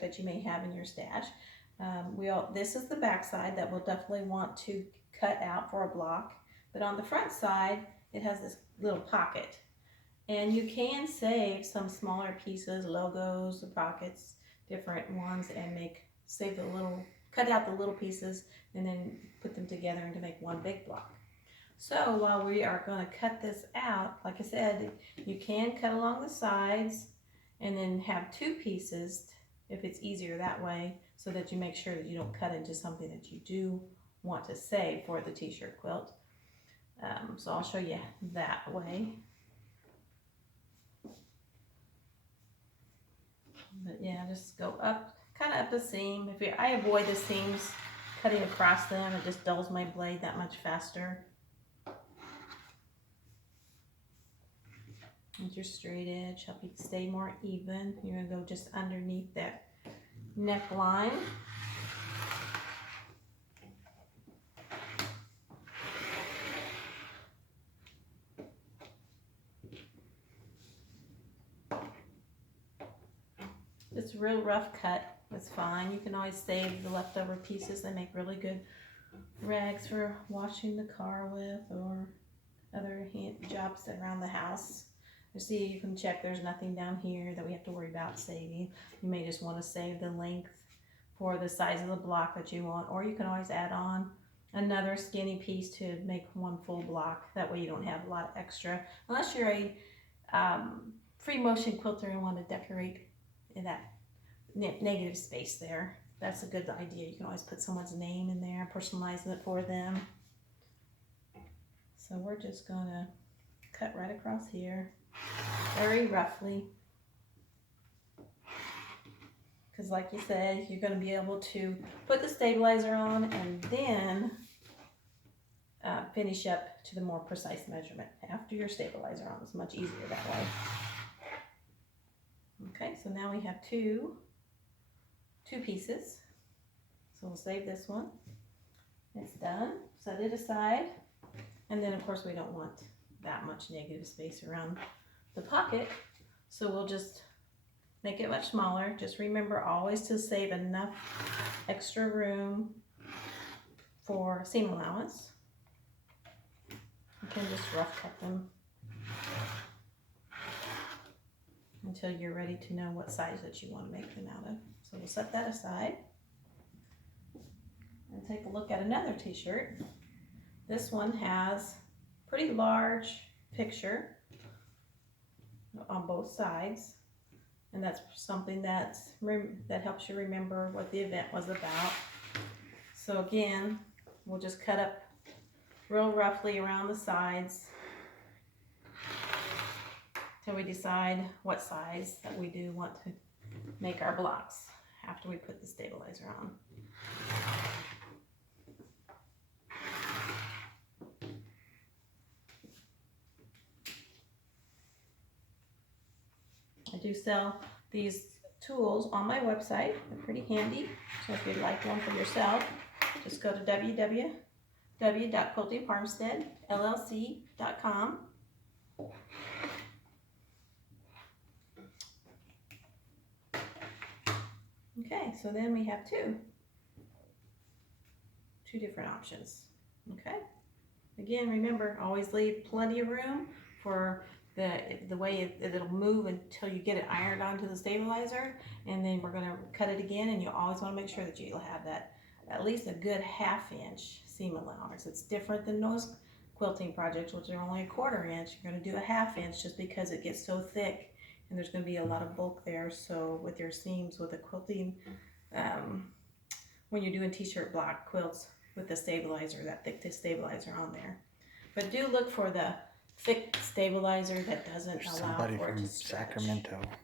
that you may have in your stash. This is the back side that we'll definitely want to cut out for a block, but on the front side it has this little pocket, and you can save some smaller pieces, logos, the pockets, different ones, and cut out the little pieces and then put them together to make one big block. So while we are going to cut this out, like I said, you can cut along the sides and then have two pieces if it's easier that way, so that you make sure that you don't cut into something that you do want to save for the t-shirt quilt. So I'll show you that way. But yeah, just go up, kind of up the seam. I avoid the seams, cutting across them, it just dulls my blade that much faster. With your straight edge, help you stay more even. You're going to go just underneath that neckline. It's a real rough cut. It's fine. You can always save the leftover pieces. They make really good rags for washing the car with, or other jobs around the house. You see, you can check there's nothing down here that we have to worry about saving. You may just want to save the length for the size of the block that you want, or you can always add on another skinny piece to make one full block. That way you don't have a lot of extra, unless you're a free motion quilter and want to decorate in that negative space there. That's a good idea. You can always put someone's name in there, personalize it for them. So we're just gonna cut right across here, very roughly, because like you said, you're going to be able to put the stabilizer on and then finish up to the more precise measurement after your stabilizer on. It's much easier that way. Okay, so now we have two pieces. So we'll save this one. It's done. Set it aside. And then of course we don't want that much negative space around the pocket, so we'll just make it much smaller. Just remember always to save enough extra room for seam allowance. You can just rough cut them until you're ready to know what size that you want to make them out of. So we'll set that aside and take a look at another t-shirt. This one has pretty large picture on both sides, and that's something that helps you remember what the event was about. So again, we'll just cut up real roughly around the sides till we decide what size that we do want to make our blocks after we put the stabilizer on. I do sell these tools on my website. They're pretty handy. So if you'd like one for yourself, just go to www.quiltingfarmsteadllc.com. Okay, so then we have two different options. Okay. Again, remember, always leave plenty of room for the way it'll move until you get it ironed onto the stabilizer, and then we're going to cut it again, and you always want to make sure that you'll have that at least a good 1/2 inch seam allowance. It's different than those quilting projects, which are only a 1/4 inch. You're going to do a 1/2 inch just because it gets so thick and there's going to be a lot of bulk there. So with your seams, with the quilting, when you're doing t-shirt block quilts with the stabilizer, that thick stabilizer on there. But do look for the thick stabilizer that doesn't allow Somebody for it from to stretch. Sacramento.